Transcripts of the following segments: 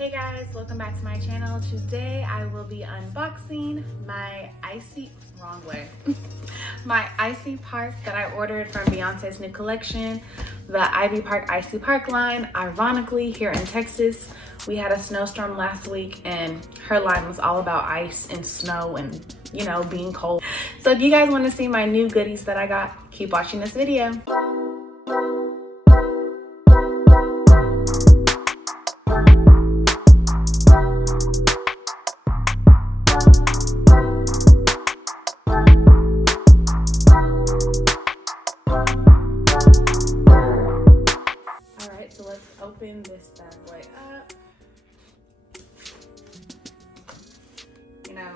Hey guys, welcome back to my channel. Today I will be unboxing my my Icy Park that I ordered from Beyonce's new collection, the Ivy Park Icy Park line. Ironically, here in Texas, we had a snowstorm last week and her line was all about ice and snow and, you know, being cold. So if you guys want to see my new goodies that I got, keep watching this video. So let's open this bad boy up. You know,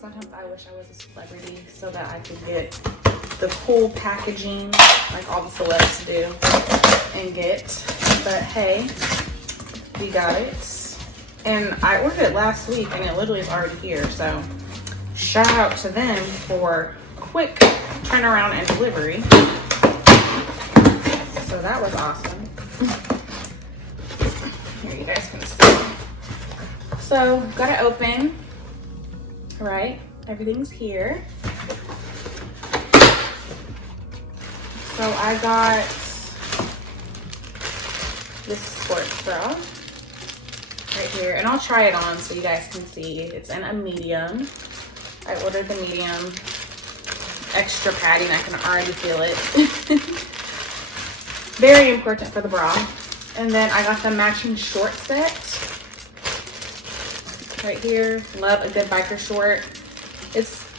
sometimes I wish I was a celebrity so that I could get the cool packaging like all the celebs do and get. But hey, we got it. And I ordered it last week and it literally is already here. So shout out to them for quick turnaround and delivery. So that was awesome. Here, you guys can see. So, got it open. All right, everything's here. So I got this sports bra right here, and I'll try it on so you guys can see. It's in a medium. I ordered the medium. Extra padding, I can already feel it. Very important for the bra. And then I got the matching short set right here. Love a good biker short.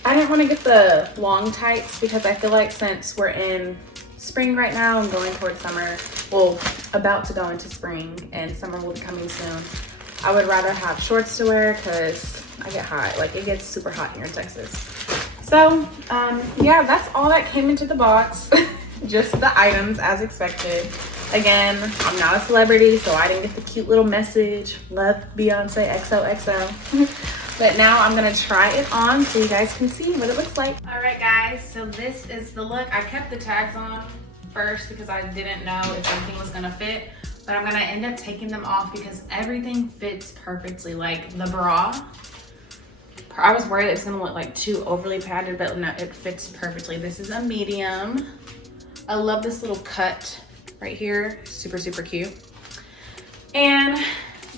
I didn't want to get the long tights because I feel like since we're in spring right now and going towards summer, well, about to go into spring and summer will be coming soon, I would rather have shorts to wear because I get hot. Like, it gets super hot here in Texas. So yeah, that's all that came into the box. Just the items as expected. Again, I'm not a celebrity, so I didn't get the cute little message, love Beyonce XOXO. But now I'm gonna try it on so you guys can see what it looks like. All right guys, so this is the look. I kept the tags on first because I didn't know if anything was gonna fit, but I'm gonna end up taking them off because everything fits perfectly. Like the bra, I was worried it was gonna look like too overly padded, but no, it fits perfectly. This is a medium. I love this little cut right here, super, super cute. And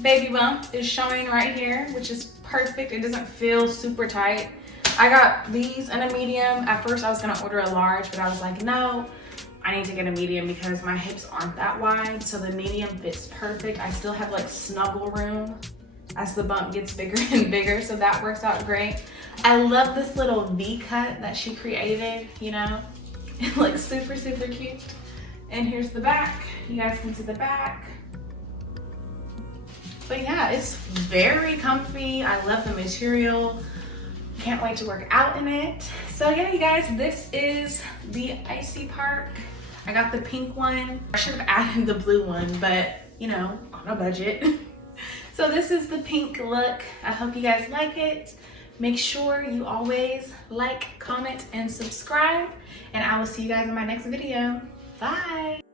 baby bump is showing right here, which is perfect. It doesn't feel super tight. I got these in a medium. At first I was gonna order a large, but I was like, no, I need to get a medium because my hips aren't that wide. So the medium fits perfect. I still have like snuggle room as the bump gets bigger and bigger, so that works out great. I love this little V cut that she created, you know? It looks super, super cute. And here's the back. You guys can see the back. But yeah, it's very comfy. I love the material. Can't wait to work out in it. So yeah, you guys, this is the Icy Park. I got the pink one. I should have added the blue one, but you know, on a budget. So this is the pink look. I hope you guys like it. Make sure you always like, comment, and subscribe. And I will see you guys in my next video. Bye.